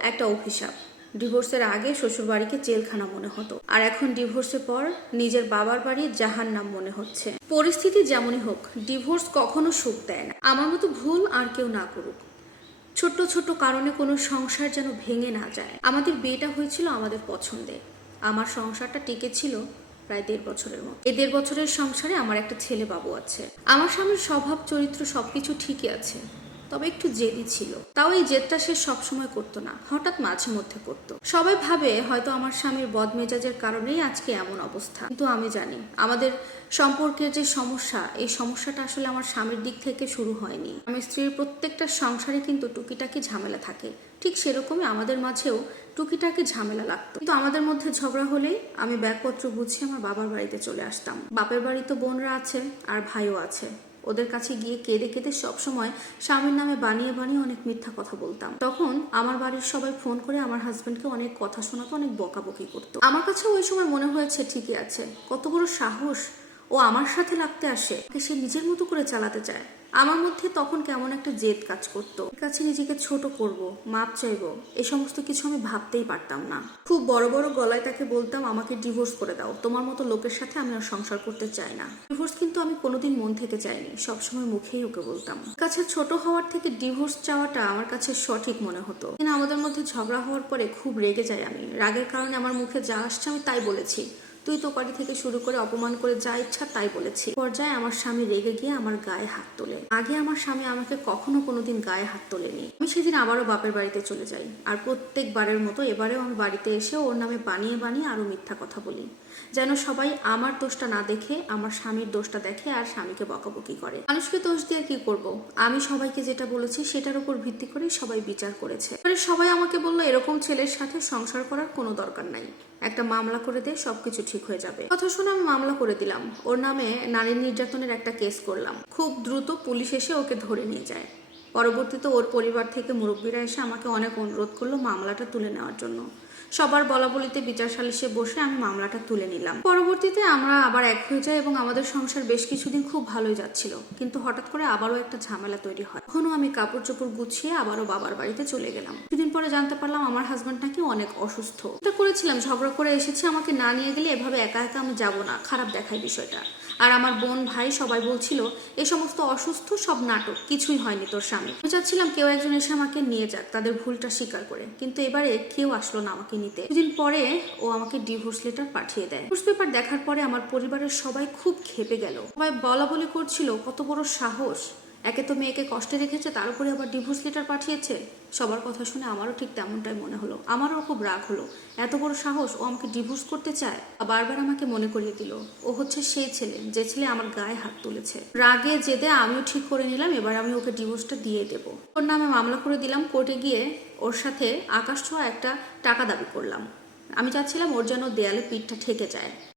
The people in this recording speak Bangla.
একটা অভিশাপ। ডিভোর্সের আগে শ্বশুরবাড়িকে জেলখানা মনে হতো। আর এখন ডিভোর্সের পর নিজের বাবার বাড়ি জাহান নাম মনে হচ্ছে। পরিস্থিতি যেমনই হোক, ডিভোর্স কখনো সুখ দেয় না। আমার মতো ভুল আর কেউ না করুক। ছোট্ট ছোট্ট কারণে কোনো সংসার যেন ভেঙে না যায়। আমাদের বিয়েটা হয়েছিল আমাদের পছন্দে। আমার সংসারটা টিকে ছিল প্রায় দেড় বছরের মতো। এই দেড় বছরের সংসারে আমার একটা ছেলে বাবু আছে। আমার স্বামীর স্বভাব, চরিত্র সবকিছু ঠিকই আছে। তবে একটু জেদি ছিল। তাও এই জেদটা সে সবসময় করতো না, হঠাৎ মাঝে মধ্যে করতো। সবাই ভাবে হয়তো আমার স্বামীর বদমেজাজের কারণেই আজকে এমন অবস্থা। কিন্তু আমি জানি, আমাদের সম্পর্কের যে সমস্যা, এই সমস্যাটা আসলে আমার স্বামীর দিক থেকে শুরু হয়নি। আমার স্ত্রীর প্রত্যেকটা সংসারে কিন্তু টুকিটাকি ঝামেলা থাকে। ঠিক সেরকমই আমাদের মাঝেও টুকিটাকি ঝামেলা লাগতো। কিন্তু আমাদের মধ্যে ঝগড়া হলেই আমি ব্যাগপত্র গুছিয়ে আমার বাবার বাড়িতে চলে আসতাম। বাপের বাড়ি তো বোনরা আছে আর ভাইও আছে। ওদের কাছে গিয়ে কেঁদে কেঁদে সবসময় স্বামীর নামে বানিয়ে বানিয়ে অনেক মিথ্যা কথা বলতাম। তখন আমার বাড়ির সবাই ফোন করে আমার হাজবেন্ডকে অনেক কথা শোনাতো, অনেক বকাবকি করতো। আমার কাছে ওই সময় মনে হয়েছে ঠিকই আছে। কত বড় সাহস ও আমার সাথে লাগতে আসে সে নিজের মতো করে চালাতে চায়। আমার মধ্যে তখন কেমন একটা জেদ কাজ করতো। কাছে নিজেকে ছোট করব, মাপ চাইব, এ সমস্ত কিছু আমি ভাবতেই পারতাম না। খুব বড় বড় গলায় তাকে বলতাম, আমাকে ডিভোর্স করে দাও, তোমার মতো লোকের সাথে আমি আর সংসার করতে চাই না। ডিভোর্স কিন্তু আমি কোনোদিন মন থেকে চাইনি, সবসময় মুখেই ওকে বলতাম। কাছে ছোট হওয়ার থেকে ডিভোর্স চাওয়াটা আমার কাছে সঠিক মনে হতো। কিন্তু আমাদের মধ্যে ঝগড়া হওয়ার পরে খুব রেগে যাই আমি। রাগের কারণে আমার মুখে যা আসছে আমি তাই বলেছি। তুই তো বাড়ি থেকে শুরু করে অপমান করে যা ইচ্ছা তাই বলেছি। পর্যায়ে আমার স্বামী রেগে গিয়ে আমার গায়ে হাত তোলে। আগে আমার স্বামী আমাকে কখনো কোনোদিন গায়ে হাত তোলেনি। আমি সেদিন আবারও বাপের বাড়িতে চলে যাই। আর প্রত্যেকবারের মতো এবারেও আমি বাড়িতে এসে ওর নামে বানিয়ে বানিয়ে আরও মিথ্যা কথা বলি। যেন সবাই আমার দোষটা না দেখে, আমার স্বামীর দোষটা দেখে আর স্বামীকে বকাবকি করে। মানুষকে দোষ দিয়ে কি করব? আমি সবাইকে যেটা বলেছি সেটার উপর ভিত্তি করে সবাই বিচার করেছে। এবারে সবাই আমাকে বলল, এরকম ছেলের সাথে সংসার করার কোনো দরকার নাই। একটা মামলা করে দে, সবকিছু ঠিক হয়ে যাবে। কথা শুনে আমি মামলা করে দিলাম। ওর নামে নারী নির্যাতনের একটা কেস করলাম। খুব দ্রুত পুলিশ এসে ওকে ধরে নিয়ে যায়। পরবর্তীতে ওর পরিবার থেকে মুরব্বীরা এসে আমাকে অনেক অনুরোধ করল মামলাটা তুলে নেওয়ার জন্য। সবার বলা বলিতে বিচার সালিশে বসে আমি মামলাটা তুলে নিলাম। পরবর্তীতে আমরা আবার এক হয়ে যাই এবং আমাদের সংসার বেশ কিছুদিন খুব ভালোই যাচ্ছিল। কিন্তু হঠাৎ করে আবারও একটা ঝামেলা তৈরি হয়। তখনও আমি কাপড় চোপড় গুছিয়ে আবারও বাবার বাড়িতে চলে গেলাম। কিছুদিন পরে জানতে পারলাম আমার হাজব্যান্ড নাকি অনেক অসুস্থ। এটা করেছিলাম, ঝগড়া করে এসেছি, আমাকে না নিয়ে গেলে এভাবে একা একা আমি যাব না। খারাপ দেখায় বিষয়টা। আর আমার বোন ভাই সবাই বলছিল, এ সমস্ত অসুস্থ, সব নাটক, কিছুই হয়নি তোর স্বামী আমি চাচ্ছিলাম কেউ একজন এসে আমাকে নিয়ে যাক, তাদের ভুলটা স্বীকার করে। কিন্তু এবারে কেউ আসলো না আমাকে নিতে। দুদিন পরে ও আমাকে ডিভোর্স লেটার পাঠিয়ে দেয়। ডিভোর্স পেপার দেখার পরে আমার পরিবারের সবাই খুব খেপে গেল। সবাই বলা বলি করছিল, কত বড় সাহস! একে তো মেয়েকে কষ্টে রেখেছে, তার উপরে আবার ডিভোর্স লেটার পাঠিয়েছে? সবার কথা শুনে আমারও ঠিক তেমনটাই মনে হলো। আমারও খুব রাগ হলো। এত বড় সাহস ও আমাকে ডিভোর্স করতে চায়? বারবার আমাকে মনে করিয়ে দিল, ও হচ্ছে সেই ছেলে, যে ছেলে আমার গায়ে হাত তুলেছে। রাগে জেদে আমিও ঠিক করে নিলাম, এবার আমি ওকে ডিভোর্সটা দিয়ে দেব। ওর নামে মামলা করে দিলাম, কোর্টে গিয়ে ওর সাথে আকাশ ছোঁয়া একটা টাকা দাবি করলাম। আমি চাচ্ছিলাম ওর যেন দেয়ালে পিঠটা ঠেকে যায়।